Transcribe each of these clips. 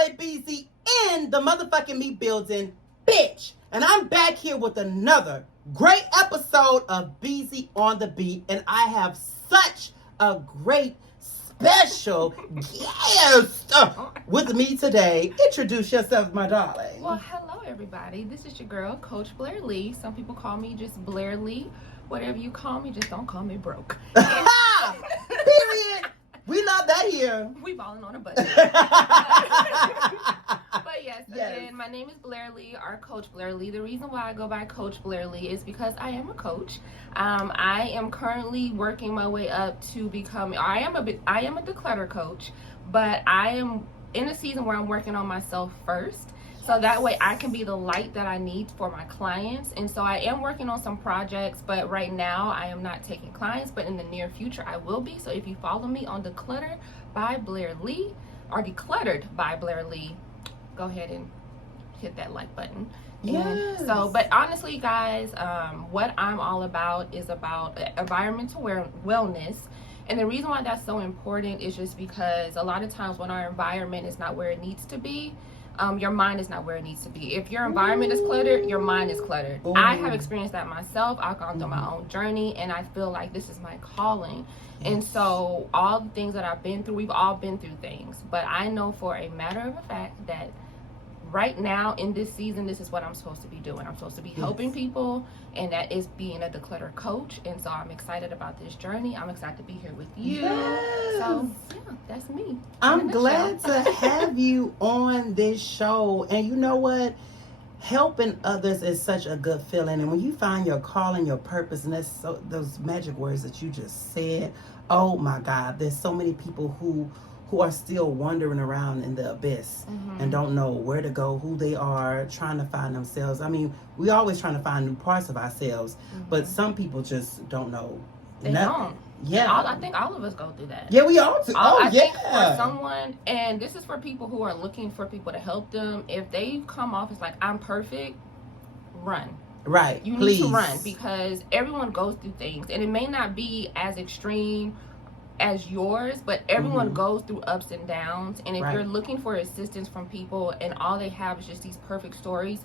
boy BZ in the motherfucking me building, bitch. And I'm back here with another great episode of BZ on the Beat. And I have such a great special guest with me today. Introduce yourself, my darling. Well, hello everybody. This is your girl, Coach Blair Lee. Some people call me just Blair Lee. Whatever you call me, just don't call me broke. Period. We love that here. We balling on a budget. But yes, again, my name is Blair Lee, our Coach Blair Lee. The reason why I go by Coach Blair Lee is because I am a coach. I am currently working my way up to become. I am a declutter coach, but I am in a season where I'm working on myself first. So that way I can be the light that I need for my clients. And so I am working on some projects, but right now I am not taking clients, but in the near future I will be. So if you follow me on Declutter by Blair Lee or Decluttered by Blair Lee, go ahead and hit that like button. Yes. But honestly guys, what I'm all about is about environmental wellness. And the reason why that's so important is just because a lot of times when our environment is not where it needs to be, your mind is not where it needs to be. If your environment is cluttered, your mind is cluttered. Ooh. I have experienced that myself. I've gone through my own journey, and I feel like this is my calling. And so all the things that I've been through, we've all been through things. But I know for a matter of a fact that right now in this season, this is what I'm supposed to be doing. I'm supposed to be helping people, and that is being a declutter coach. And so I'm excited about this journey. I'm excited to be here with you. Yes. So yeah, that's me. I'm glad to have you on this show. And you know what? Helping others is such a good feeling. And when you find your calling, your purpose, and that's those magic words that you just said, oh my God, there's so many people who are still wandering around in the abyss and don't know where to go, who they are, trying to find themselves. I mean, we always trying to find new parts of ourselves, but some people just don't know. They don't. Yeah. I think all of us go through that. Yeah, we all do. I think for someone, and this is for people who are looking for people to help them, if they come off as like, I'm perfect, run. Right. You need to run, because everyone goes through things, and it may not be as extreme as yours, but everyone goes through ups and downs. And if you're looking for assistance from people and all they have is just these perfect stories,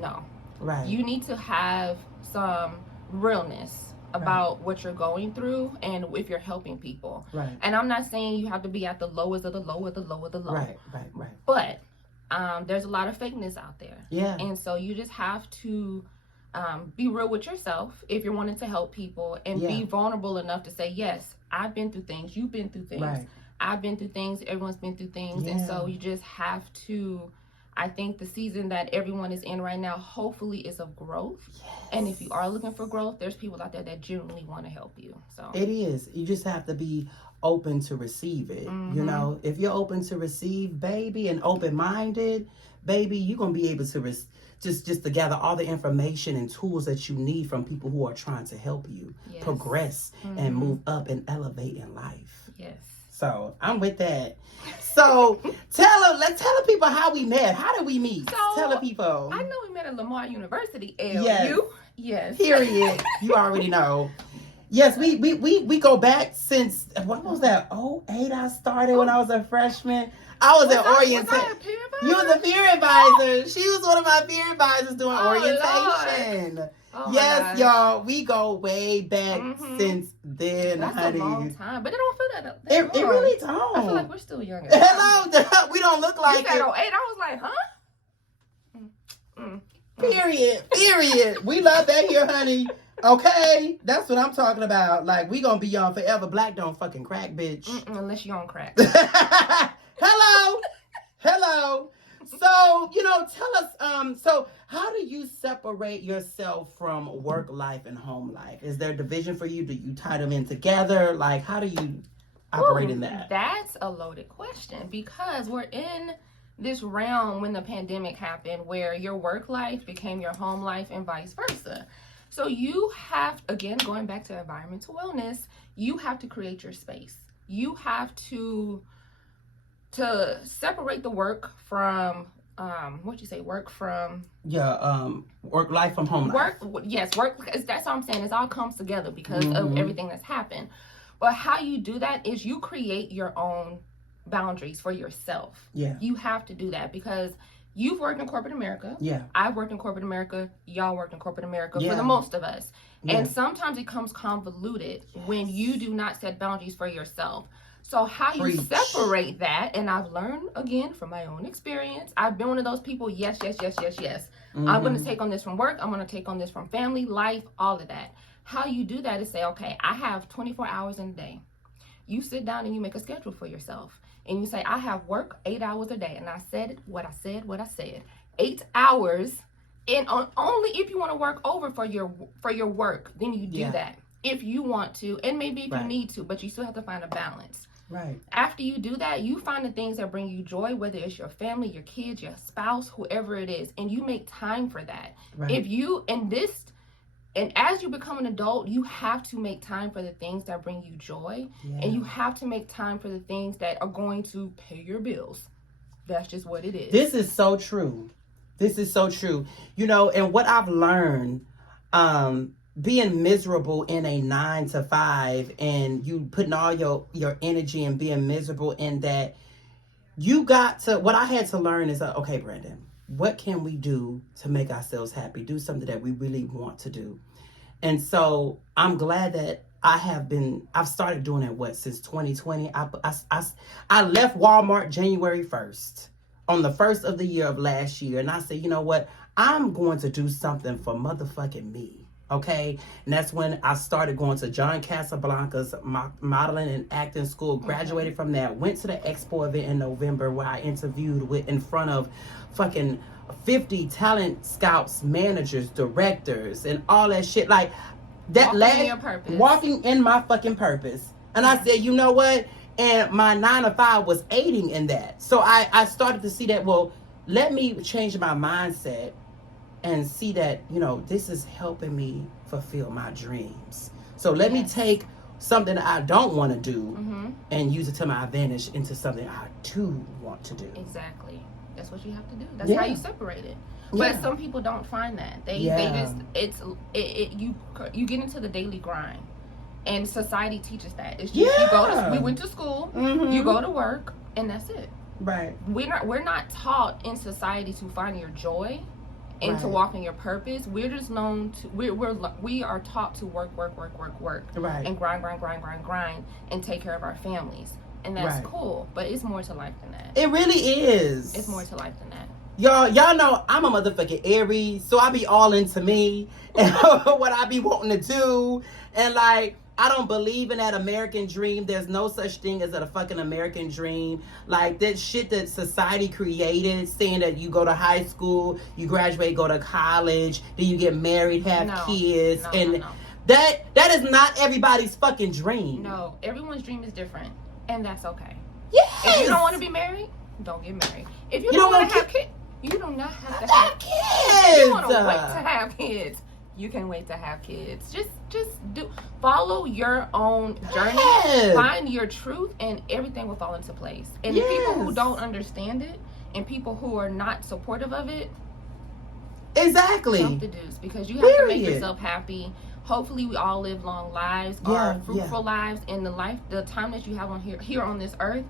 no. Right. You need to have some realness about what you're going through, and if you're helping people. Right. And I'm not saying you have to be at the lowest of the low of the low of the low. Right. But there's a lot of fakeness out there. Yeah. And so you just have to be real with yourself if you're wanting to help people, and be vulnerable enough to say, yes, I've been through things, you've been through things, I've been through things, everyone's been through things. And so you just have to, I think the season that everyone is in right now, hopefully is of growth. Yes. And if you are looking for growth, there's people out there that genuinely want to help you. So it is. You just have to be open to receive it. You know, if you're open to receive, baby, and open-minded, baby, you're going to be able to just to gather all the information and tools that you need from people who are trying to help you progress and move up and elevate in life. Yes. So I'm with that. So let's tell the people how we met. How did we meet? So, tell the people. I know we met at Lamar University, LU. Yes. Period. You already know. Yes, we go back since, what was that, 08 I started when I was a freshman. I was at orientation. You were the peer advisor. She was one of my peer advisors doing orientation. Oh, yes, y'all. We go way back since then, That's honey. A long time, but it don't feel that. It really don't. I feel like we're still younger. Hello, we don't look like it. You said 08. I was like, huh? Period. We love that here, honey. Okay, that's what I'm talking about. Like, we gonna be young forever. Black don't fucking crack, bitch. Unless you on crack. Hello. So, tell us, so how do you separate yourself from work life and home life? Is there a division for you? Do you tie them in together? Like, how do you operate in that? That's a loaded question, because we're in this realm when the pandemic happened where your work life became your home life and vice versa. So you have, again, going back to environmental wellness, you have to create your space. You have to separate the work from work from work life from home life. Work, that's all I'm saying. It all comes together because of everything that's happened. But how you do that is you create your own boundaries for yourself. Yeah. You have to do that because you've worked in corporate America. Yeah. I've worked in corporate America. Y'all worked in corporate America Yeah. for the most of us. Yeah. And sometimes it comes convoluted when you do not set boundaries for yourself. So how you separate that, and I've learned, again, from my own experience, I've been one of those people, yes. Mm-hmm. I'm going to take on this from work. I'm going to take on this from family, life, all of that. How you do that is say, okay, I have 24 hours in a day. You sit down and you make a schedule for yourself. And you say, I have work 8 hours a day. And I said what I said. 8 hours. And only if you want to work over for your work, then you do that. If you want to, and maybe if you need to, but you still have to find a balance. Right. After you do that, you find the things that bring you joy, whether it's your family, your kids, your spouse, whoever it is, and you make time for that. Right. And as you become an adult, you have to make time for the things that bring you joy, and you have to make time for the things that are going to pay your bills. That's just what it is. This is so true. You know, and what I've learned, being miserable in a 9-to-5 and you putting all your energy and being miserable in that, what I had to learn is, okay, Brandon, what can we do to make ourselves happy? Do something that we really want to do. And so I'm glad that I've started doing it, since 2020. I left Walmart January 1st, on the 1st of the year of last year. And I said, you know what? I'm going to do something for motherfucking me. Okay, and that's when I started going to John Casablanca's modeling and acting school, graduated from that, went to the Expo event in November where I interviewed in front of fucking 50 talent scouts, managers, directors, and all that shit. Like, that walking in my fucking purpose. And I said, you know what? And my 9-to-5 was aiding in that. So I started to see that, well, let me change my mindset and see that, you know, this is helping me fulfill my dreams. So let me take something that I don't want to do and use it to my advantage into something I do want to do. Exactly. That's what you have to do. That's how you separate it. But some people don't find that. They just, you get into the daily grind. And society teaches that. It's just, we went to school, you go to work, and that's it. Right. We're not taught in society to find your joy and to walk in your purpose. We're just known to we are taught to work right, and grind and take care of our families, and that's cool, but it's more to life than that. It really is. It's more to life than that. Y'all know I'm a motherfucking Aries, so I be all into me and what I be wanting to do, and like, I don't believe in that American dream. There's no such thing as a fucking American dream. Like, that shit that society created, saying that you go to high school, you graduate, go to college, then you get married, have kids. That is not everybody's fucking dream. No, everyone's dream is different, and that's okay. Yes. If you don't want to be married, don't get married. If you don't want to have kids, you do not have to have kids. If you want to wait to have kids, you can wait to have kids. Just follow your own journey. Yes. Find your truth, and everything will fall into place. And the people who don't understand it, and people who are not supportive of it, jump the deuce, because you have to make yourself happy. Hopefully, we all live long lives, or fruitful lives, and the time that you have on here on this earth.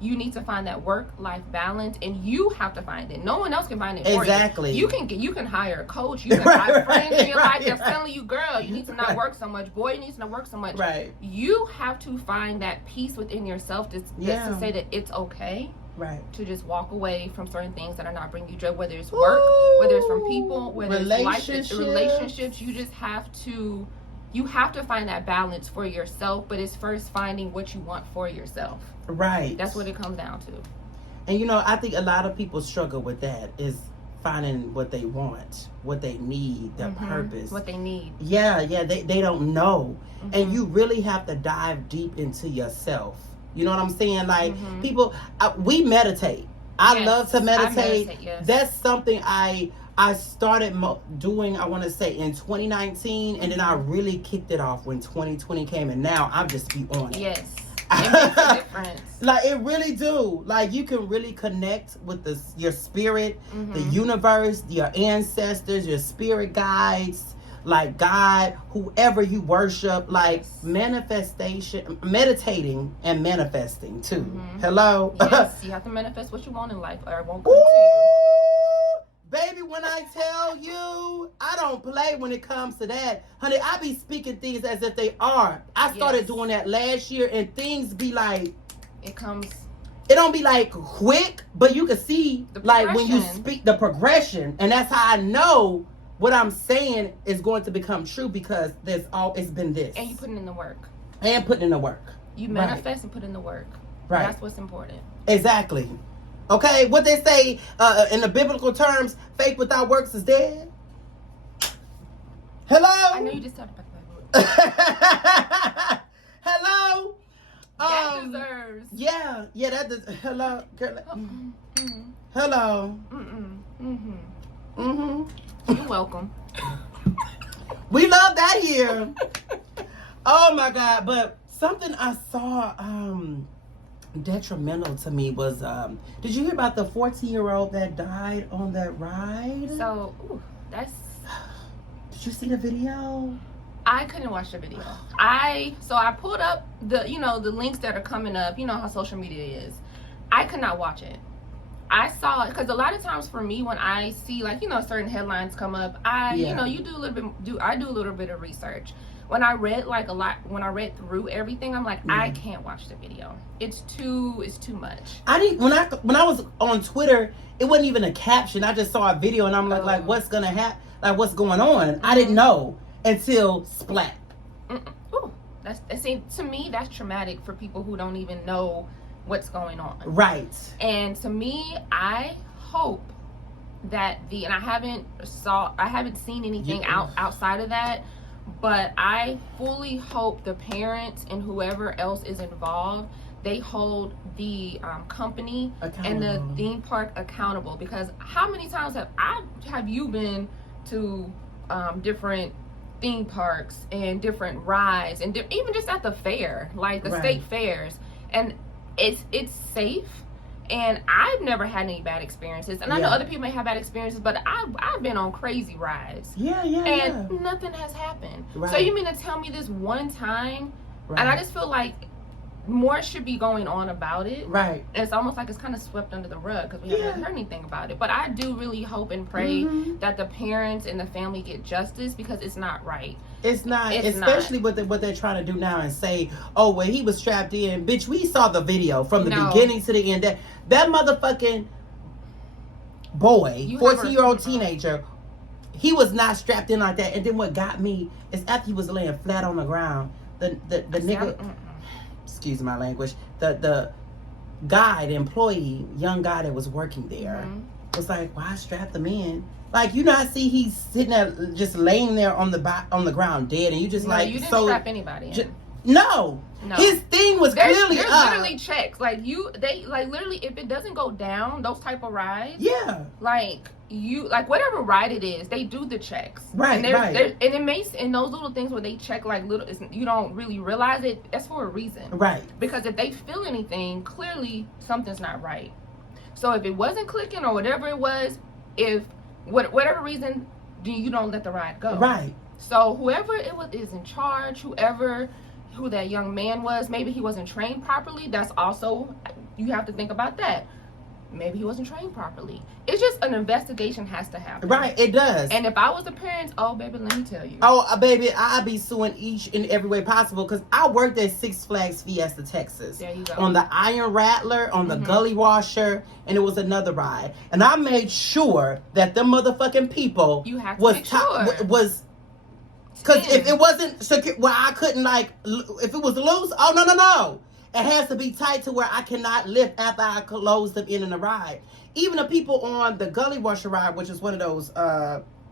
You need to find that work-life balance, and you have to find it. No one else can find it for you. You can hire a coach. You can hire friends in your life that's telling you, girl, you need to not work so much. Boy, you need to not work so much. Right. You have to find that peace within yourself just to say that it's okay to just walk away from certain things that are not bringing you joy, whether it's work, whether it's from people, whether it's relationships. You have to find that balance for yourself, but it's first finding what you want for yourself. Right. That's what it comes down to. And you know, I think a lot of people struggle with that, is finding what they want, what they need, their purpose. What they need. Yeah, they don't know. And you really have to dive deep into yourself. You know what I'm saying? Like, people, we meditate. I love to meditate. That's something I started doing, I want to say, in 2019, and then I really kicked it off when 2020 came, and now I'm just be on it. Yes. It makes a difference. Like, it really do. Like, you can really connect with your spirit, the universe, your ancestors, your spirit guides, like God, whoever you worship, like manifestation, meditating and manifesting too. Mm-hmm. Hello? Yes, you have to manifest what you want in life or it won't come to you. Baby, when I tell you, I don't play when it comes to that. Honey, I be speaking things as if they are. I started doing that last year, and things be like... It don't be like quick, but you can see, like, when you speak the progression. And that's how I know what I'm saying is going to become true, because it's been this. And you putting in the work. And putting in the work. You manifest and put in the work. Right. That's what's important. Exactly. Okay, what they say in the biblical terms, faith without works is dead. Hello? I know you just talked about that. Hello? That deserves. Yeah, that does. Hello? Hello? You're welcome. We love that here. Oh my God, but something I saw detrimental to me was did you hear about the 14-year-old that died on that ride? So that's did you see the video? I couldn't watch the video. I pulled up the the links that are coming up. You know how social media is. I could not watch it. I saw it because a lot of times for me, when I see certain headlines come up, I do a little bit of research. When I read through everything, I'm like, I can't watch the video. It's too much. When I was on Twitter, it wasn't even a caption. I just saw a video and I'm like what's gonna happen? Like, what's going on? I didn't know until splat. Ooh, to me that's traumatic for people who don't even know what's going on. Right. And to me, I hope that and I haven't seen anything outside of that. But I fully hope the parents and whoever else is involved, they hold the company and the theme park accountable. Because how many times have you been to different theme parks and different rides and even just at the fair, like the state fairs, and it's safe. And I've never had any bad experiences. And I know other people may have bad experiences, but I've been on crazy rides. And nothing has happened. Right. So you mean to tell me this one time? Right. And I just feel like more should be going on about it. Right. And it's almost like it's kind of swept under the rug because we haven't heard anything about it. But I do really hope and pray that the parents and the family get justice, because it's not right. It's not, especially what they're trying to do now and say, oh, well, he was strapped in. Bitch, we saw the video from the beginning to the end. That motherfucking boy, 14-year-old teenager, he was not strapped in like that. And then what got me is after he was laying flat on the ground, the nigga, excuse my language, the guy, the employee, young guy that was working there, was like, why strap them in? Like, I see he's sitting there just laying there on the ground dead, and you just you didn't strap anybody in. No. His thing was clearly there's up. Literally checks. They literally, if it doesn't go down, those type of rides. Yeah. Whatever ride it is, they do the checks. Right. And it makes in those little things where they check you don't really realize it. That's for a reason. Right. Because if they feel anything, clearly something's not right. So if it wasn't clicking or whatever it was, whatever reason, you don't let the ride go. Right. So whoever is in charge, who that young man was, maybe he wasn't trained properly. That's also, you have to think about that. Maybe he wasn't trained properly. It's just an investigation has to happen. Right, it does. And if I was a parent, oh, baby, let me tell you. Oh, baby, I'd be suing each and every way possible, because I worked at Six Flags Fiesta, Texas. There you go. On the Iron Rattler, on the Gully Washer, and it was another ride. And I made sure that the motherfucking people was because if it wasn't secure, well, I couldn't if it was loose, no. It has to be tight to where I cannot lift after I close them in the ride. Even the people on the Gully Washer ride, which is one of those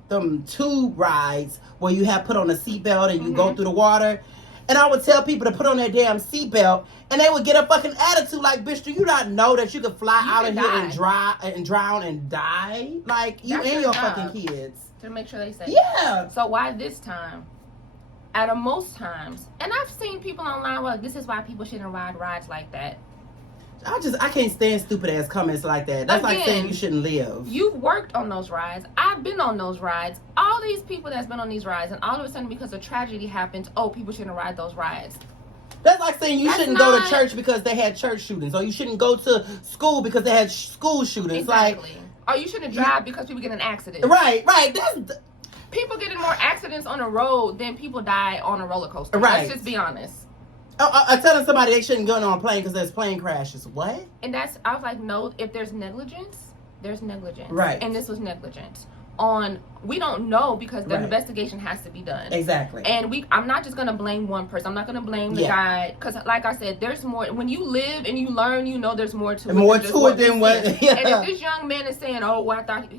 them tube rides where you have put on a seatbelt and you go through the water. And I would tell people to put on their damn seatbelt, and they would get a fucking attitude like, bitch, do you not know that you could fly out of here and drown and die? Like, you and your fucking kids. To make sure they say. Yeah. So why this time? Out of most times, and I've seen people online, well, this is why people shouldn't ride rides like that. I can't stand stupid ass comments like that. That's like saying you shouldn't live. You've worked on those rides. I've been on those rides. All these people that's been on these rides, and all of a sudden because a tragedy happens, people shouldn't ride those rides. That's like saying you shouldn't go to church because they had church shootings, or you shouldn't go to school because they had school shootings. Exactly. Or you shouldn't drive because people get in accidents. Right. People get in more accidents on the road than people die on a roller coaster. Right. Let's just be honest. I'm telling somebody they shouldn't go on a plane because there's plane crashes. What? And I was like, no, if there's negligence, there's negligence. Right. And this was negligence. We don't know because the investigation has to be done. Exactly. And I'm not just going to blame one person. I'm not going to blame the guy. Because like I said, there's more. When you live and you learn, you know there's more to it. More to it than what. Yeah. And if this young man is saying, I thought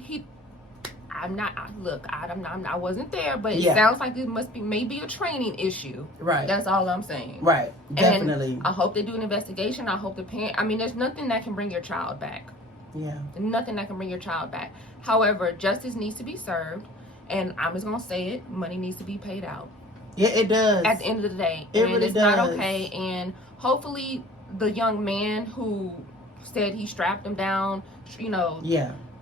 I wasn't there, but it sounds like it must be maybe a training issue. Right. That's all I'm saying. Right. Definitely. And I hope they do an investigation. I hope the parent. There's nothing that can bring your child back. Yeah. Nothing that can bring your child back. However, justice needs to be served, and I'm just gonna say it: money needs to be paid out. Yeah, it does. At the end of the day, it's not okay. And hopefully, the young man who said he strapped him down,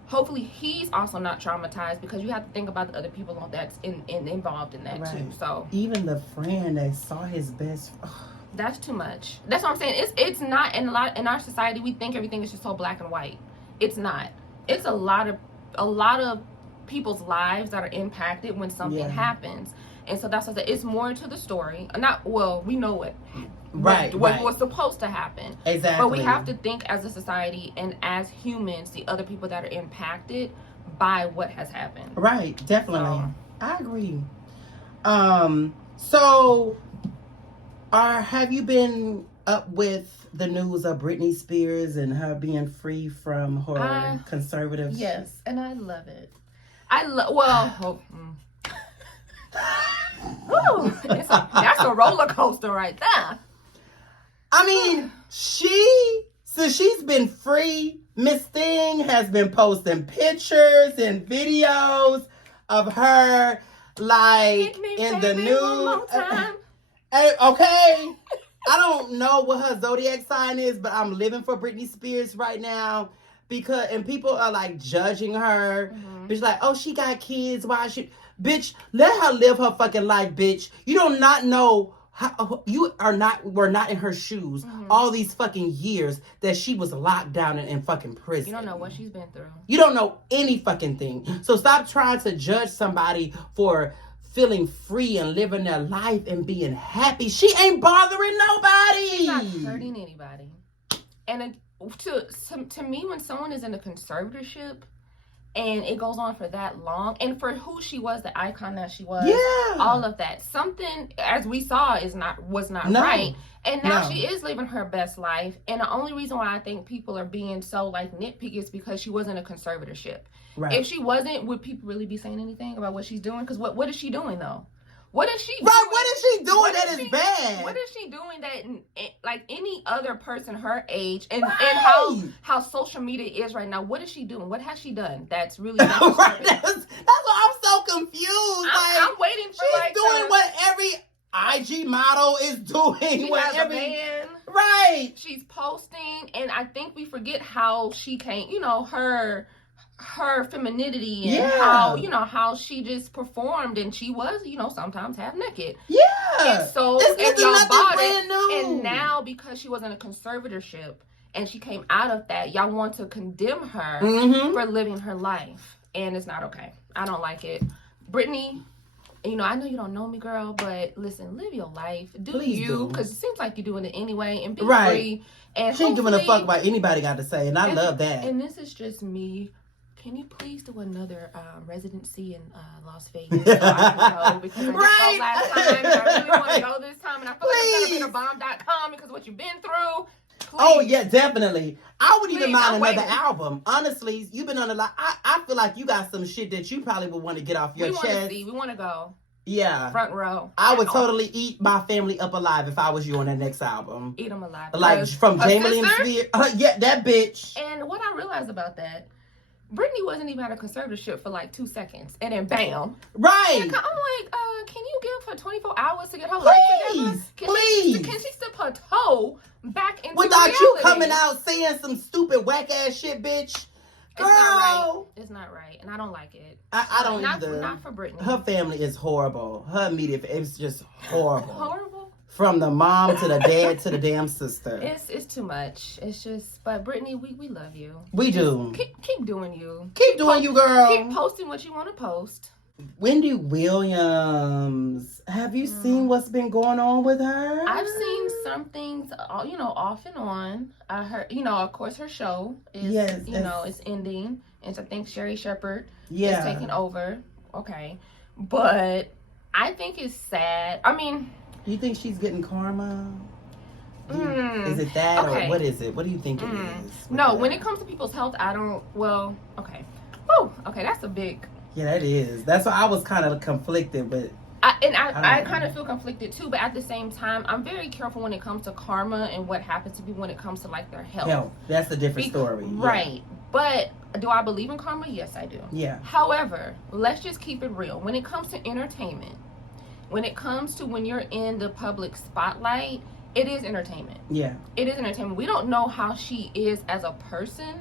hopefully he's also not traumatized, because you have to think about the other people that's involved in that too. So even the friend that saw his best. That's too much. That's what I'm saying. It's not in our society. We think everything is just so black and white. It's not. It's a lot of people's lives that are impacted when something happens, and so that's what I said. It's more to the story. We know what was supposed to happen. Exactly. But we have to think as a society and as humans, the other people that are impacted by what has happened. Right. Definitely. So, I agree. So, have you been up with the news of Britney Spears and her being free from her conservative? Yes, and I love it. That's a roller coaster right there. Since she's been free, Miss Thing has been posting pictures and videos of her, like, in the nude. Hey, okay. I don't know what her zodiac sign is, but I'm living for Britney Spears right now, and people are like judging her. Bitch, like, she got kids. Why bitch, let her live her fucking life, bitch. You do not know how were not in her shoes all these fucking years that she was locked down in fucking prison. You don't know what she's been through. You don't know any fucking thing. So stop trying to judge somebody for feeling free and living their life and being happy. She ain't bothering nobody. She's not hurting anybody. And to me, when someone is in a conservatorship and it goes on for that long, and for who she was, the icon that she was, all of that, something, as we saw, was not right. And now she is living her best life. And the only reason why I think people are being so nitpicky is because she wasn't a conservatorship. Right. If she wasn't, would people really be saying anything about what she's doing? Because what is she doing though? What is she doing? Right, what is she doing that is bad? What is she doing that, like any other person her age, and how social media is right now, what is she doing? What has she done that's really not right, that's why I'm so confused. I'm waiting for she's doing what every IG model is doing. She has a man. Right. She's posting, and I think we forget how she came, her femininity and how she just performed, and she was, sometimes half naked. Yeah. And so and y'all bought it. And now because she was in a conservatorship and she came out of that, y'all want to condemn her for living her life. And it's not okay. I don't like it. Britney, I know you don't know me, girl, but listen, live your life. Please you, because it seems like you're doing it anyway, and be free. And she ain't giving a fuck about anybody got to say, and I love that. And this is just me. Can you please do another residency in Las Vegas so I can go? Because I didn't go last time, and I really want to go this time, and I feel like it's going to be a bomb.com because of what you've been through. Please. Oh, yeah, definitely. I wouldn't even mind another album. Honestly, you've been on a lot. I feel like you got some shit that you probably would want to get off your chest. We want to go. Yeah. Front row. I would totally eat my family up alive if I was you on that next album. Eat them alive. Like from Jamie Williams Spears. Yeah, that bitch. And what I realized about that, Britney wasn't even at a conservatorship for like 2 seconds, and then bam. Right. And I'm like, can you give her 24 hours to get her life together? Please. Can she step her toe back into without reality. you coming out saying some stupid whack ass shit, bitch. Girl, it's not right, and I don't like it. I don't either. Not for Britney. Her family is horrible. Her immediate, it's just horrible. Horrible. From the mom to the dad to the damn sister. It's too much. It's just, but Britney, we love you. We do. Keep doing you. Keep doing you, girl. Keep posting what you want to post. Wendy Williams. Have you seen what's been going on with her? I've seen some things, off and on. I heard, of course, her show is, it's ending. And so I think Sherry Shepherd is taking over. Okay. But I think it's sad. I mean... You think she's getting karma? Is it that or what is it? What do you think it is? No, when it comes to people's health, I don't... Well, okay. Whew, okay, that's a big... Yeah, that is. That's why I was kind of conflicted, but... I kind of feel conflicted too, but at the same time, I'm very careful when it comes to karma and what happens to people when it comes to like their health. That's a different story. Right. But do I believe in karma? Yes, I do. Yeah. However, let's just keep it real. When it comes to entertainment, when it comes to when you're in the public spotlight, it is entertainment. Yeah. It is entertainment. We don't know how she is as a person.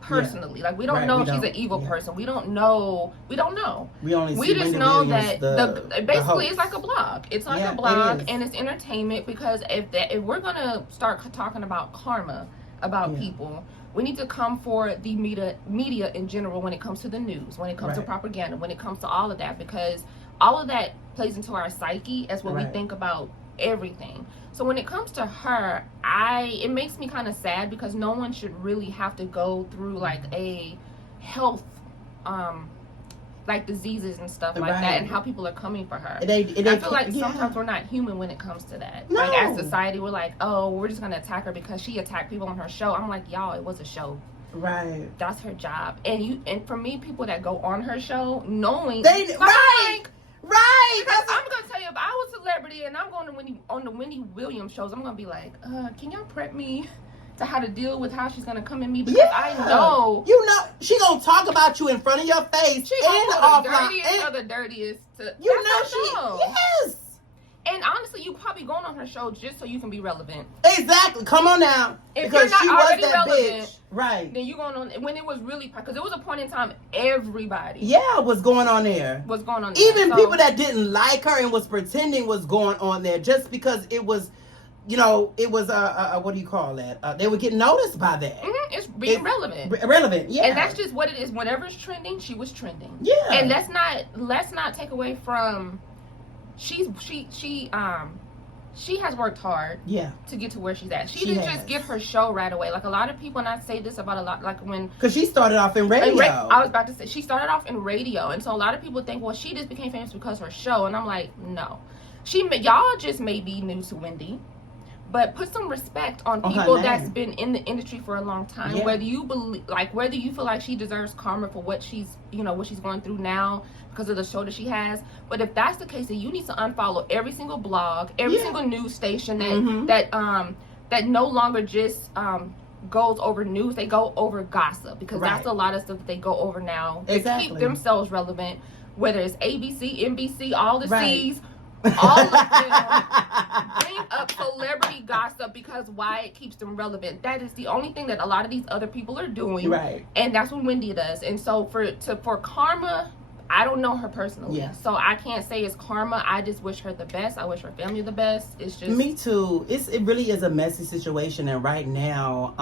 Personally, like we don't know if she's an evil person. We don't know. We just know that basically it's like a blog. It's like a blog, and it's entertainment. Because if we're gonna start talking about karma about people, we need to come for the media in general when it comes to the news, when it comes to propaganda, when it comes to all of that, because all of that plays into our psyche as what we think about everything. So when it comes to her, it makes me kind of sad because no one should really have to go through like a health, like diseases and stuff like that, and how people are coming for her. I feel like sometimes we're not human when it comes to that. No. Like as society, we're like, oh, we're just gonna attack her because she attacked people on her show. I'm like, y'all, it was a show. Right. That's her job. And for me, people that go on her show knowing Right. Because I'm gonna tell you, if I was a celebrity and I'm going on the Wendy Williams shows, I'm gonna be like, can y'all prep me to how to deal with how she's gonna come at me? Because I know, she gonna talk about you in front of your face. She gonna pull the dirtiest of the dirtiest. Yes. And honestly, you probably going on her show just so you can be relevant. Exactly. Come on now. If because you're not already was that relevant, bitch. Right. Then you going on when it was really, because it was a point in time everybody was going on there. Even people that didn't like her and was pretending was going on there just because it was, it was what do you call that? They would get noticed by that. Mm-hmm. It's being relevant. Relevant, yeah. And that's just what it is. Whatever's trending, she was trending. Yeah. And let's not take away from. She has worked hard to get to where she's at. She didn't just get her show right away. Like a lot of people, and I say this about a lot, like because she started off in radio. I was about to say she started off in radio, and so a lot of people think, well, she just became famous because of her show, and I'm like, no, y'all just may be new to Wendy, but put some respect on people that's been in the industry for a long time. Yeah. Whether you feel like she deserves karma for what she's going through now because of the show that she has. But if that's the case, then you need to unfollow every single blog, every single news station that no longer just goes over news. They go over gossip, because that's a lot of stuff that they go over now. They keep themselves relevant. Whether it's ABC, NBC, all the C's. All of them bring up celebrity gossip because why? It keeps them relevant. That is the only thing that a lot of these other people are doing, and that's what Wendy does. And so for karma, I don't know her personally, so I can't say it's karma. I just wish her the best. I wish her family the best. It's just me too. It really is a messy situation, and right now,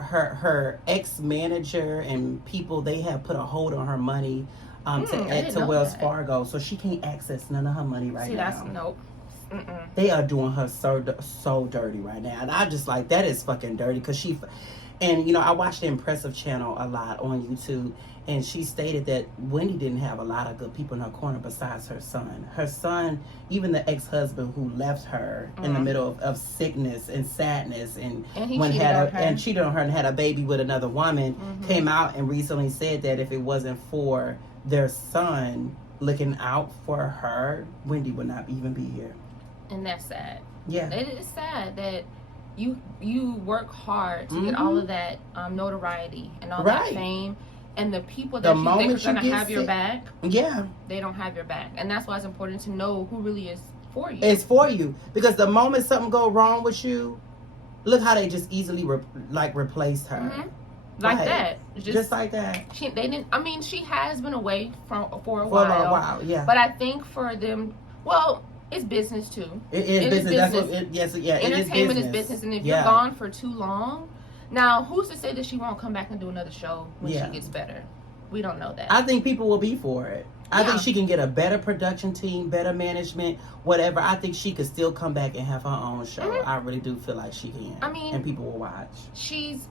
her ex-manager and people, they have put a hold on her money. To Wells Fargo, so she can't access none of her money now. That's nope. They are doing her so dirty right now, and I just like, that is fucking dirty. Because I watched the Impressive channel a lot on YouTube, and she stated that Wendy didn't have a lot of good people in her corner besides her son. Her son, even the ex-husband who left her in the middle of sickness and sadness, and cheated on her and had a baby with another woman, came out and recently said that if it wasn't for their son looking out for her, Wendy would not even be here. And that's sad. Yeah. It is sad that you work hard to get all of that notoriety and all that fame, and the people that you think are going to have your back, they don't have your back. And that's why it's important to know who really is for you. It's for you. Because the moment something go wrong with you, Look how they just easily replaced her. Mm-hmm. Like that. Just like that. She has been away for a while. For a long while, yeah. But I think for them, well, it's business too. It is business. That's what Entertainment is business. And if you're gone for too long, now who's to say that she won't come back and do another show when she gets better? We don't know that. I think people will be for it. I think she can get a better production team, better management, whatever. I think she could still come back and have her own show. Mm-hmm. I really do feel like she can. I mean, and people will watch. She's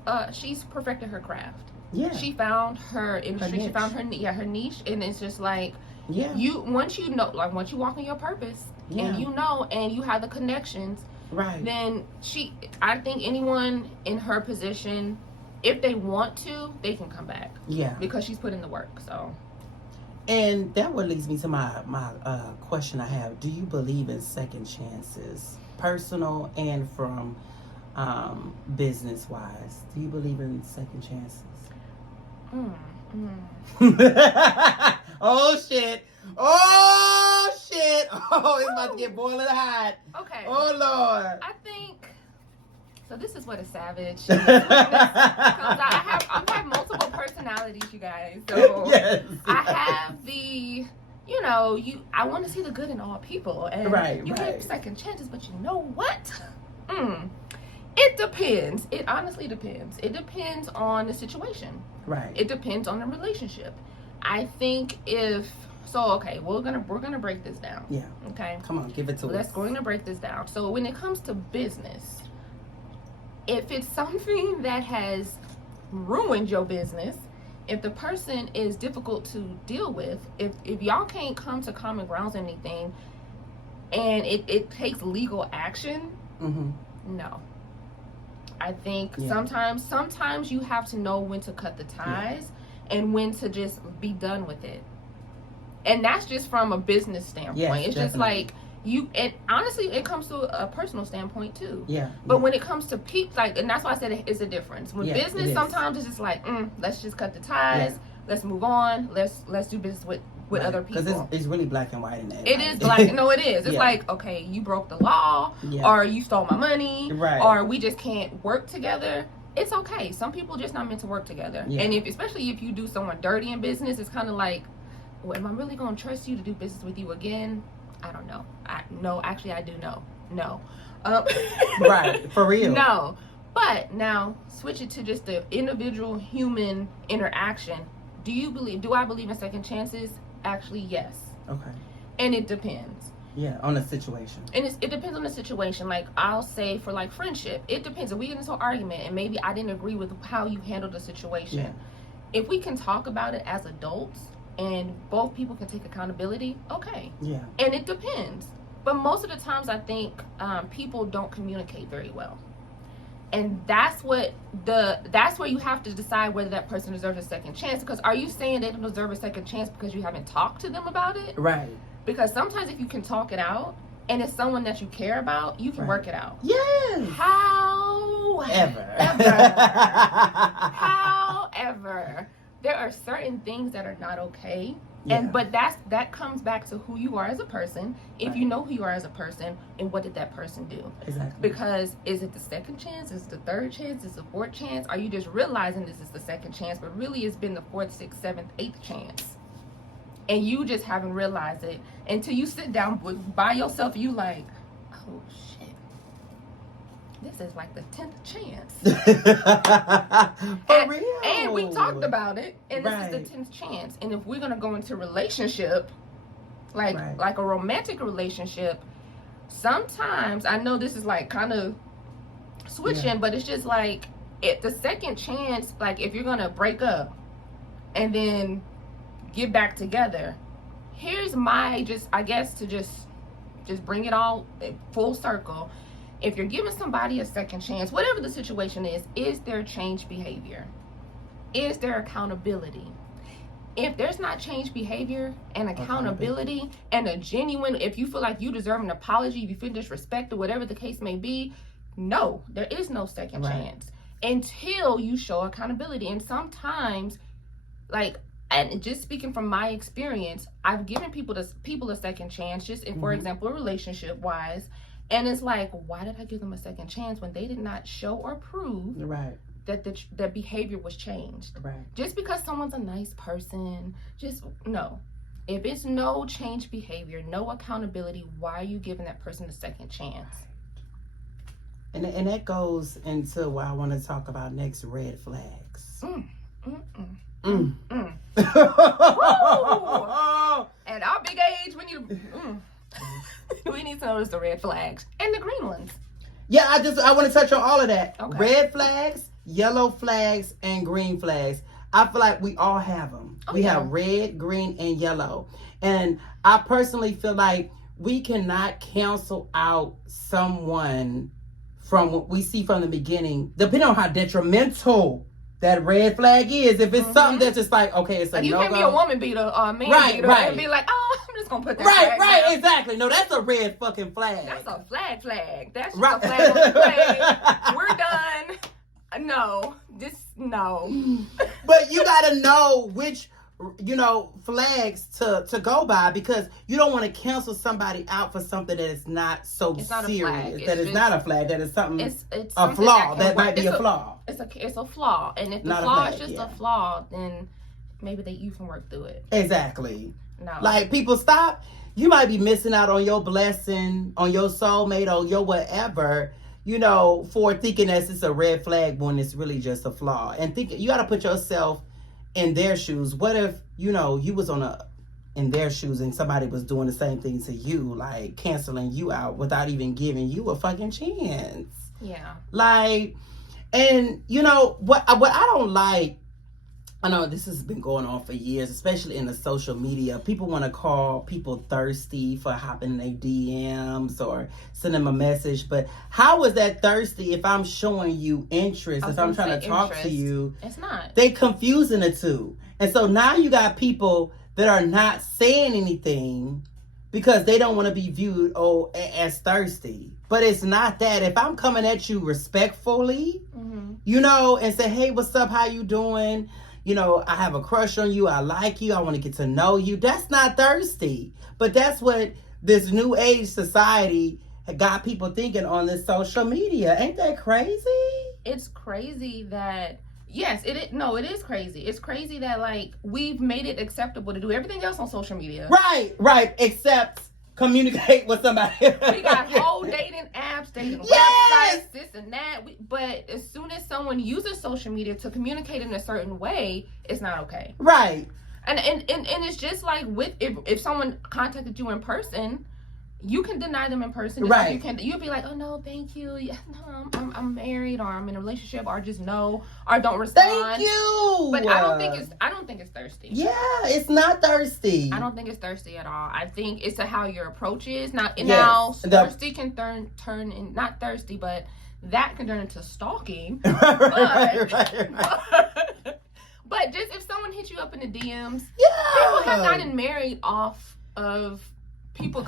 perfected her craft. Yeah. She found her industry. She found her niche, and it's just like once you walk in your purpose, and and you have the connections, right? Then I think anyone in her position, if they want to, they can come back. Yeah. Because she's put in the work. So. And that what leads me to my question I have. Do you believe in second chances, personal and from business wise? Do you believe in second chances? Oh shit! Oh shit! Oh, it's about to get boiling hot. Okay. Oh Lord. I think. So this is what a savage. I have multiple personalities, you guys. So yes. I have the, I want to see the good in all people, and you get second chances. But you know what? It depends. It honestly depends. It depends on the situation. Right. It depends on the relationship. I think we're gonna break this down. Yeah. Okay. Come on, give it to us. We're gonna break this down. So when it comes to business, if it's something that has ruined your business, if the person is difficult to deal with, if y'all can't come to common grounds or anything, and it takes legal action, no. I think sometimes you have to know when to cut the ties and when to just be done with it. And that's just from a business standpoint. Yes, it's definitely. just like and honestly, it comes to a personal standpoint too. Yeah. But when it comes to people, and that's why I said it's a difference. When business, it sometimes it's just like, let's just cut the ties. Yeah. Let's move on. Let's do business with other people. Because it's really black and white in that. It is black. No, it is. It's like, okay, you broke the law, or you stole my money, or we just can't work together. It's okay. Some people just not meant to work together. Yeah. And especially if you do someone dirty in business, it's kind of like, well, am I really going to trust you to do business with you again? I don't know. Actually, I do know. No. Right. For real. No. But now, switch it to just the individual human interaction. Do I believe in second chances? Actually, yes. Okay. And it depends. Yeah, on the situation. And it depends on the situation. Like, I'll say for, like, friendship, it depends. If we get into an argument and maybe I didn't agree with how you handled the situation. Yeah. If we can talk about it as adults and both people can take accountability, okay. Yeah. And it depends. But most of the times I think people don't communicate very well. And that's where you have to decide whether that person deserves a second chance. Because are you saying they don't deserve a second chance because you haven't talked to them about it? Right. Because sometimes if you can talk it out and it's someone that you care about, you can work it out. Yes. However, there are certain things that are not okay. Yeah. But that comes back to who you are as a person. If you know who you are as a person, and what did that person do? Exactly. Because is it the second chance? Is it the third chance? Is it the fourth chance? Are you just realizing this is the second chance, but really it's been the fourth, sixth, seventh, eighth chance? And you just haven't realized it until you sit down by yourself and you like, oh shit, this is like the 10th chance. For real. And we talked about it, and this is the 10th chance. And if we're gonna go into relationship, like a romantic relationship, sometimes I know this is like kind of switching, but it's just like the second chance. Like if you're gonna break up and then get back together, here's my just bring it all full circle. If you're giving somebody a second chance, whatever the situation is there changed behavior? Is there accountability? If there's not changed behavior and accountability and a genuine, if you feel like you deserve an apology, if you feel disrespected, whatever the case may be, no, there is no second chance until you show accountability. And sometimes, and just speaking from my experience, I've given people a second chance, just in, for example, relationship wise. And it's like, why did I give them a second chance when they did not show or prove that the behavior was changed? Just because someone's a nice person, just no. If it's no change behavior, no accountability, why are you giving that person a second chance? And that goes into what I want to talk about next, red flags. At our big age, when you we need to notice the red flags and the green ones. Yeah, I want to touch on all of that. Okay. Red flags, yellow flags, and green flags. I feel like we all have them. We have red, green, and yellow. And I personally feel like we cannot cancel out someone from what we see from the beginning, depending on how detrimental that red flag is. If it's something that's just like, okay, it's a no-go. You can't be a woman beater or a man beater and be like, oh, I'm just going to put that flag down. Exactly. No, that's a red fucking flag. That's a flag. That's just a flag on the flag. We're done. No. But you got to know which, flags to go by, because you don't want to cancel somebody out for something that is not so serious. That is not a flag. That is something, it's a flaw. That might be a flaw. It's a flaw. And if the flaw is just a flaw, then maybe you can work through it. Exactly. No. Like, people, stop. You might be missing out on your blessing, on your soulmate, on your whatever, for thinking that it's a red flag when it's really just a flaw. And you got to put yourself in their shoes. What if, you was in their shoes and somebody was doing the same thing to you, like canceling you out without even giving you a fucking chance? Yeah. Like, and what I don't like, I know this has been going on for years, especially in the social media. People want to call people thirsty for hopping in their DMs or send them a message. But how is that thirsty if I'm showing you interest, if I'm trying to talk to you? It's not. They confusing the two. And so now you got people that are not saying anything because they don't want to be viewed as thirsty. But it's not that. If I'm coming at you respectfully, and say, hey, what's up? How you doing? I have a crush on you. I like you. I want to get to know you. That's not thirsty. But that's what this new age society got people thinking on this social media. Ain't that crazy? It's crazy that, yes, it is crazy. It's crazy that, like, we've made it acceptable to do everything else on social media. Right. Except communicate with somebody. We got whole dating apps, dating websites, this and that. But as soon as someone uses social media to communicate in a certain way, it's not okay. Right. And it's just like if someone contacted you in person, you can deny them in person. Right. Like you'll be like, oh no, thank you. Yeah, no, I'm married, or I'm in a relationship, or just no, or don't respond. Thank you. But I don't think it's thirsty. Yeah, it's not thirsty. I don't think it's thirsty at all. I think it's how your approach is. Now thirsty can turn in, not thirsty, but that can turn into stalking. Right. But just if someone hits you up in the DMs, people have gotten married off of people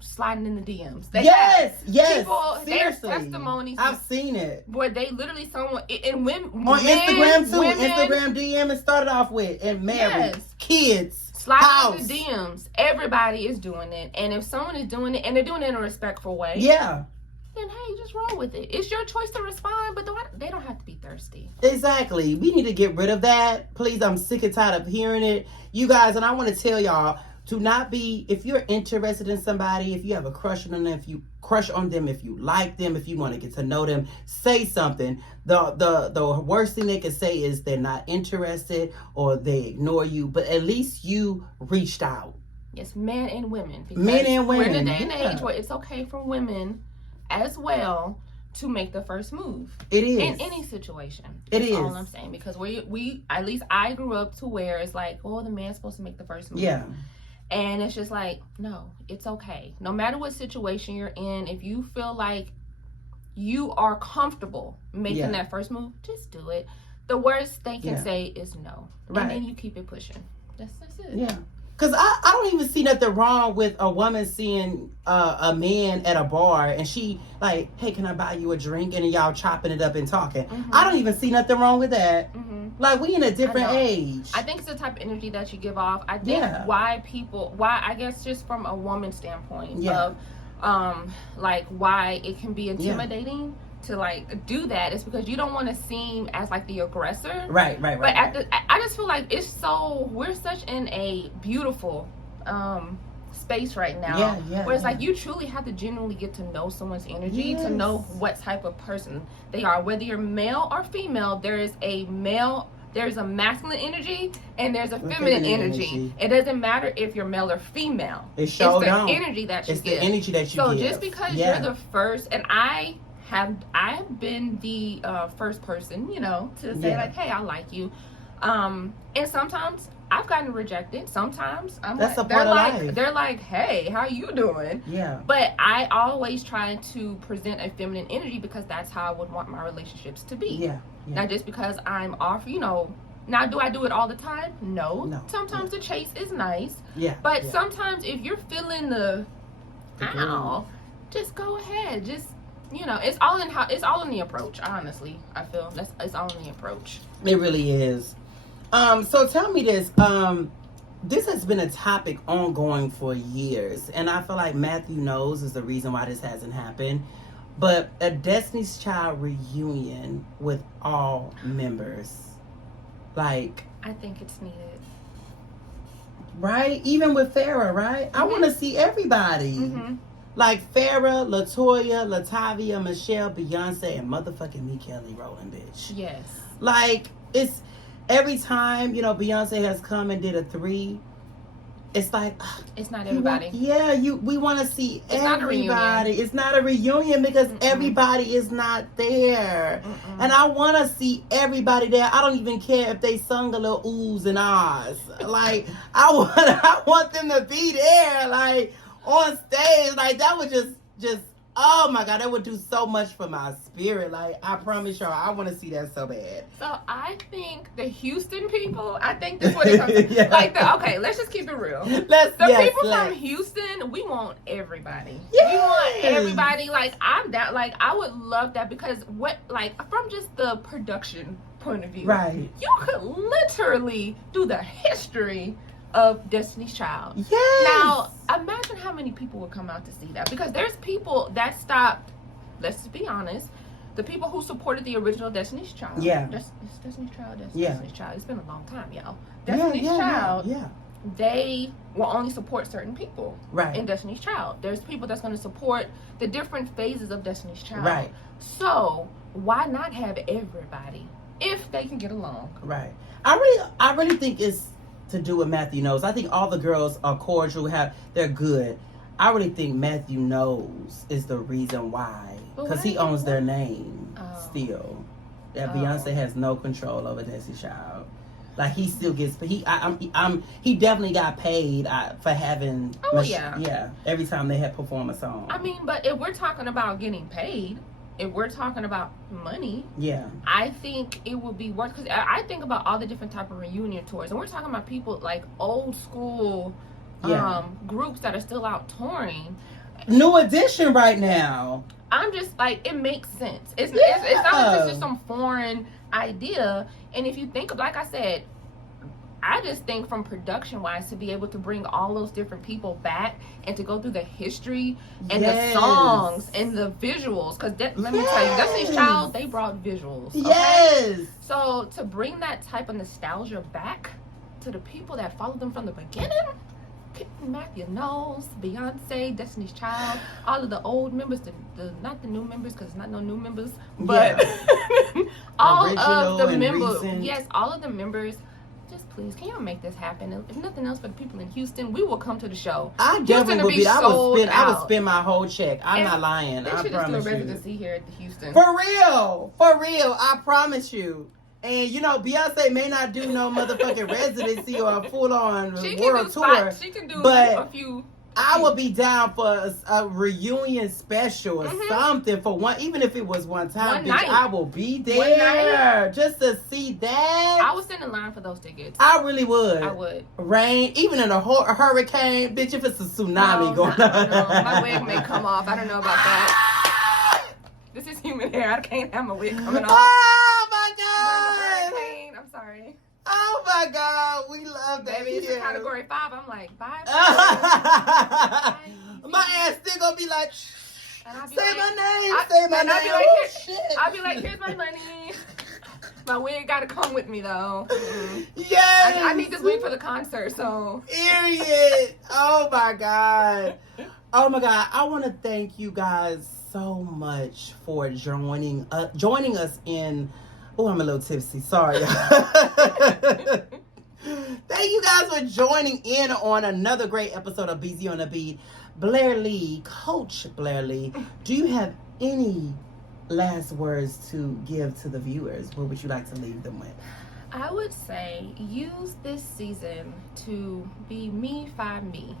sliding in the DMs. Yes. People, seriously. There's testimonies. I've seen it. Where they literally and women on Instagram too. Instagram DM it started off with, and married, kids, sliding in the DMs. Everybody is doing it, and if someone is doing it and they're doing it in a respectful way, then hey, just roll with it. It's your choice to respond, but they don't have to be thirsty. Exactly. We need to get rid of that. Please, I'm sick and tired of hearing it. You guys, and I want to tell y'all, to not be, if you're interested in somebody, if you have a crush on them, if you like them, if you want to get to know them, say something. The worst thing they can say is they're not interested or they ignore you, but at least you reached out. Yes, men and women. Men and women. We're in a day and age where it's okay for women as well to make the first move. It is. In any situation. That's all I'm saying. Because we at least I grew up to where it's like, oh, the man's supposed to make the first move. Yeah. And it's just like, no, it's okay. No matter what situation you're in, if you feel like you are comfortable making that first move, just do it. The worst they can say is no. Right. And then you keep it pushing. That's it. Yeah. Because I don't even see nothing wrong with a woman seeing a man at a bar and she like, hey, can I buy you a drink? And y'all chopping it up and talking. Mm-hmm. I don't even see nothing wrong with that. Mm-hmm. Like, we in a different age. I think it's the type of energy that you give off. I think why I guess just from a woman's standpoint of like why it can be intimidating to like do that. It's because you don't want to seem as like the aggressor. Right. But I just feel like we're such in a beautiful space right now where it's like you truly have to genuinely get to know someone's energy to know what type of person they are. Whether you're male or female, there's a masculine energy and there's a feminine energy. It doesn't matter if you're male or female. It's the energy that you give. The energy that you give. So just because you're the first, and I have been the first person, to say like, hey, I like you. And sometimes I've gotten rejected. Sometimes that's a part of life. They're like, hey, how you doing? Yeah. But I always try to present a feminine energy because that's how I would want my relationships to be. Yeah. Not just because I'm off, Now, do I do it all the time? No. Sometimes the chase is nice. Yeah. But sometimes if you're feeling the just go ahead. Just it's all in the approach. Honestly, I feel it's all in the approach. It really is. So tell me this. This has been a topic ongoing for years, and I feel like Matthew knows is the reason why this hasn't happened. But a Destiny's Child reunion with all members, like, I think it's needed. Right? Even with Farrah, right? I want to see everybody. Mm-hmm. Like Farrah, LaToya, Latavia, Michelle, Beyonce, and motherfucking me, Kelly Rowland, bitch. Yes. Like, it's every time, Beyonce has come and did a 3, it's like... It's not everybody. We want to see everybody. It's not a reunion because everybody is not there. And I want to see everybody there. I don't even care if they sung a little oohs and ahs. Like, I want them to be there, like, on stage. Like, that would just oh my God, that would do so much for my spirit. Like, I promise y'all, I want to see that so bad. So I think the Houston people, I think that's what it comes to. Like, okay, let's just keep it real. From Houston, we want everybody. Yes. We want everybody. Like, I'm down. Like, I would love that because from just the production point of view, right? You could literally do the history of Destiny's Child. Yes. Now, imagine how many people would come out to see that. Because there's people that stopped, let's just be honest, the people who supported the original Destiny's Child. Yeah. Destiny's Child. Destiny's Child. It's been a long time, y'all. Destiny's Child. Yeah. They will only support certain people. Right. In Destiny's Child. There's people that's going to support the different phases of Destiny's Child. Right. So, why not have everybody if they can get along? Right. I really think it's to do what Matthew knows. I think all the girls are cordial, they're good. I really think Matthew knows is the reason why, because he owns their name still. That Beyonce has no control over Destiny's Child. Like, he still gets, he definitely got paid for having. Every time they had perform a song. I mean, but if we're talking about getting paid, if we're talking about money, I think it would be worth, because I think about all the different type of reunion tours, and we're talking about people like old school groups that are still out touring. New Edition right now. I'm just like, it makes sense. It's not like it's just some foreign idea. And if you think of, like I said, I just think from production wise, to be able to bring all those different people back and to go through the history and the songs and the visuals, because let me tell you, Destiny's Child, they brought visuals. Okay? Yes. So to bring that type of nostalgia back to the people that followed them from the beginning, Matthew Knowles, Beyonce, Destiny's Child, all of the old members, not the new members, because it's not no new members, but all of the members. Yes, all of the members. Just please, can y'all make this happen? If nothing else for the people in Houston, we will come to the show. I definitely would be. I would spend my whole check. I'm not lying. They should just do a residency here at the Houston. For real. I promise you. And Beyonce may not do no motherfucking residency or a full-on world tour. She can do a few. I would be down for a reunion special or something for one, even if it was one time. Bitch, I will be there just to see that. I would stand in line for those tickets. I really would. I would. Rain, even in a hurricane, bitch. If it's a tsunami going on, my wig may come off. I don't know about that. This is human hair. I can't have my wig coming off. Oh my God! Hurricane. I'm sorry. Oh my God, we love that. Baby, it's Category 5. I'm like, bye. My ass still gonna be like, say my name. I'll be like, here's my money. My wig gotta come with me though. Yes. I need this wig for the concert, so. Period. Oh my God. Oh my God. I want to thank you guys so much for joining us in. Oh, I'm a little tipsy. Sorry. Thank you guys for joining in on another great episode of Beezy on the Beat. Blair Lee, Coach Blair Lee, do you have any last words to give to the viewers? What would you like to leave them with? I would say use this season to be me, find me.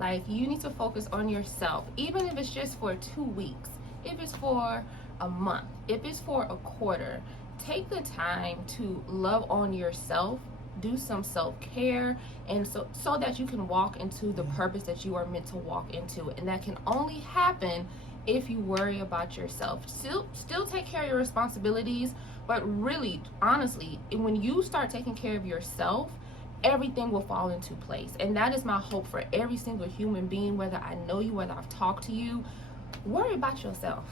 Like, you need to focus on yourself, even if it's just for 2 weeks, if it's for a month, if it's for a quarter. Take the time to love on yourself, do some self-care, and so that you can walk into the purpose that you are meant to walk into. And that can only happen if you worry about yourself. Still take care of your responsibilities, but really, honestly, when you start taking care of yourself, everything will fall into place. And that is my hope for every single human being, whether I know you, whether I've talked to you. Worry about yourself,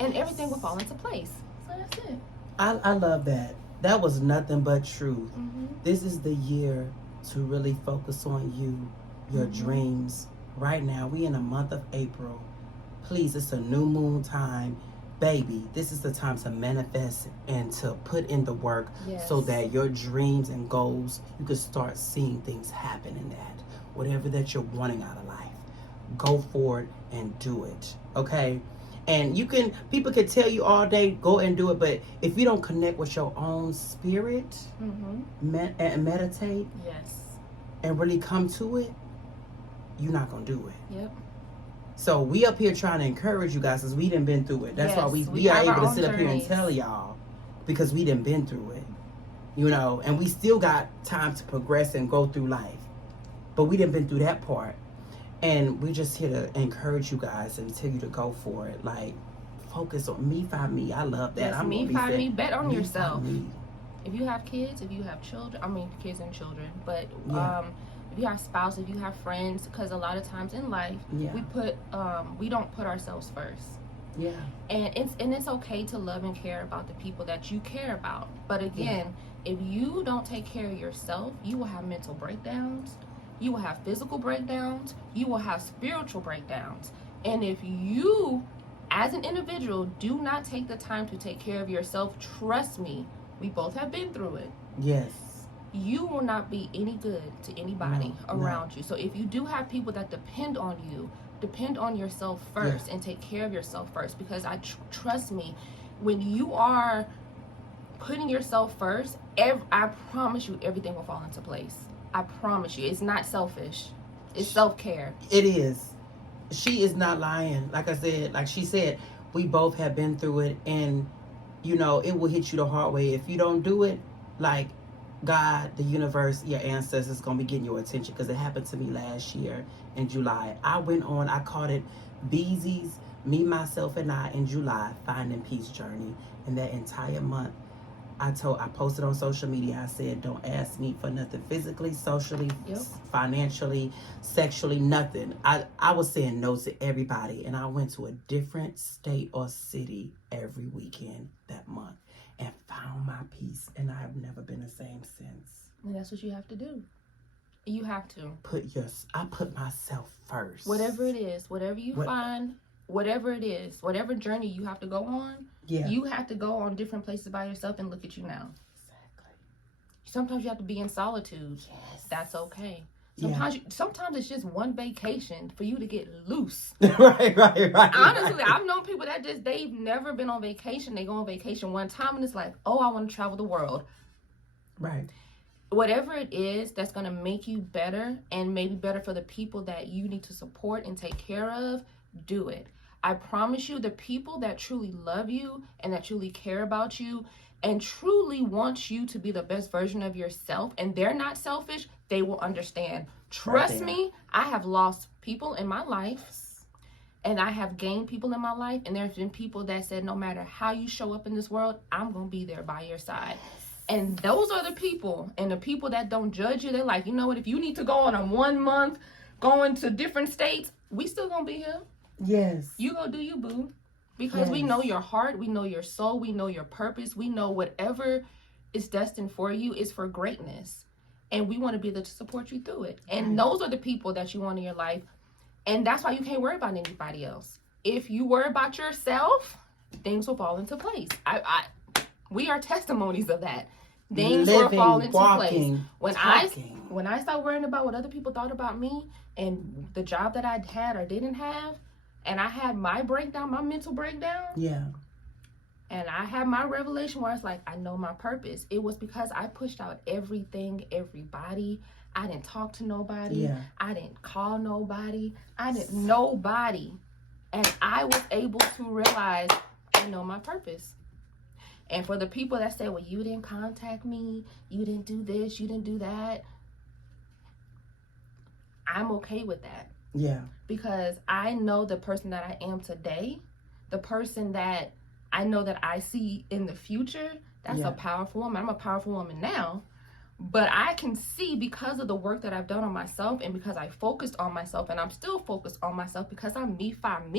and everything will fall into place. So that's it. I love that. That was nothing but truth. Mm-hmm. This is the year to really focus on you, your dreams. Right now, we in the month of April. Please, it's a new moon time. Baby, this is the time to manifest and to put in the work so that your dreams and goals, you can start seeing things happen in that. Whatever that you're wanting out of life, go for it and do it, okay? And people can tell you all day, go and do it, but if you don't connect with your own spirit and meditate and really come to it, you're not going to do it. Yep. So we up here trying to encourage you guys because we done been through it. That's why we are able to sit up here and tell y'all, because we done been through it, you know, and we still got time to progress and go through life. But we done been through that part. And we're just here to encourage you guys and tell you to go for it. Like, focus on me, find me. I love that. Yes, me, find me. Bet on yourself. Me. If you have kids, if you have children, kids and children, but if you have spouse, if you have friends, because a lot of times in life, we don't put ourselves first. Yeah. And it's okay to love and care about the people that you care about. But again, if you don't take care of yourself, you will have mental breakdowns. You will have physical breakdowns. You will have spiritual breakdowns. And if you, as an individual, do not take the time to take care of yourself, trust me, we both have been through it. Yes. You will not be any good to anybody around you. So if you do have people that depend on you, depend on yourself first and take care of yourself first. Because trust me, when you are putting yourself first, I promise you everything will fall into place. I promise you, it's not selfish. It's self-care. It is. She is not lying. Like I said, like she said, we both have been through it, and you know, it will hit you the hard way. If you don't do it, like God, the universe, your ancestors gonna be getting your attention, because it happened to me last year in July. I called it Beezy's Me, Myself, and I in July, Finding Peace Journey. And that entire month, I posted on social media, I said, don't ask me for nothing physically, socially, financially, sexually, nothing. I was saying no to everybody, and I went to a different state or city every weekend that month and found my peace, and I have never been the same since. And that's what you have to do. You have to. I put myself first. Whatever it is, whatever you find, whatever it is, whatever journey you have to go on, you have to go on different places by yourself, and look at you now. Exactly. Sometimes you have to be in solitude. Yes. That's okay. Sometimes it's just one vacation for you to get loose. Right. Honestly, I've known people that they've never been on vacation. They go on vacation one time and it's like, oh, I want to travel the world. Right. Whatever it is that's going to make you better, and maybe better for the people that you need to support and take care of, do it. I promise you, the people that truly love you and that truly care about you and truly want you to be the best version of yourself, and they're not selfish, they will understand. Trust me, I have lost people in my life, and I have gained people in my life, and there's been people that said, no matter how you show up in this world, I'm going to be there by your side. And those are the people, and the people that don't judge you, they're like, you know what, if you need to go on a 1 month, going to different states, we still gonna be here. Yes. You go do you, boo. Because we know your heart, we know your soul, we know your purpose, we know whatever is destined for you is for greatness. And we want to be there to support you through it. And those are the people that you want in your life. And that's why you can't worry about anybody else. If you worry about yourself, things will fall into place. We are testimonies of that. Things will fall into place. When I start worrying about what other people thought about me and the job that I had or didn't have, and I had my breakdown, my mental breakdown. Yeah. And I had my revelation where it's like, I know my purpose. It was because I pushed out everybody. I didn't talk to nobody. Yeah. I didn't call nobody. Nobody. And I was able to realize I know my purpose. And for the people that say, well, you didn't contact me, you didn't do this, you didn't do that, I'm okay with that. Yeah. Because I know the person that I am today, the person that I know that I see in the future, that's a powerful woman. I'm a powerful woman now. But I can see because of the work that I've done on myself and because I focused on myself and I'm still focused on myself because I'm me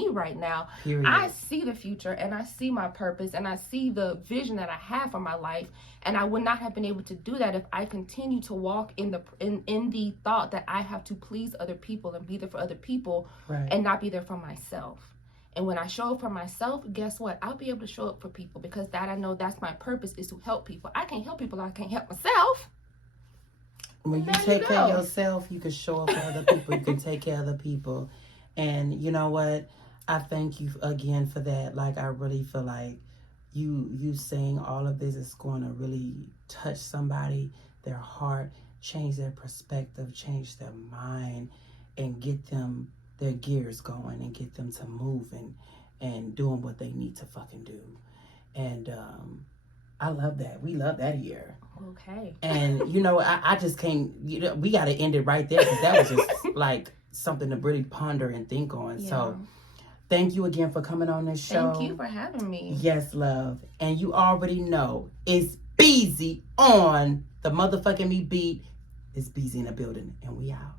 right now. Period. I see the future and I see my purpose and I see the vision that I have for my life. And I would not have been able to do that if I continue to walk in the thought that I have to please other people and be there for other people and not be there for myself. And when I show up for myself, guess what? I'll be able to show up for people because that I know that's my purpose is to help people. I can't help people. I can't help myself. When you take care of yourself, you can show up for other people. You can take care of other people. And you know what? I thank you again for that. Like, I really feel like you saying all of this is going to really touch somebody, their heart, change their perspective, change their mind, and get them their gears going and get them to move and doing what they need to fucking do. And I love that. We love that here. Okay. And, you know, I just can't, you know, we got to end it right there because that was just like something to really ponder and think on. Yeah. So thank you again for coming on this show. Thank you for having me. Yes, love. And you already know it's Beezy on the motherfucking me beat. It's Beezy in the building and we out.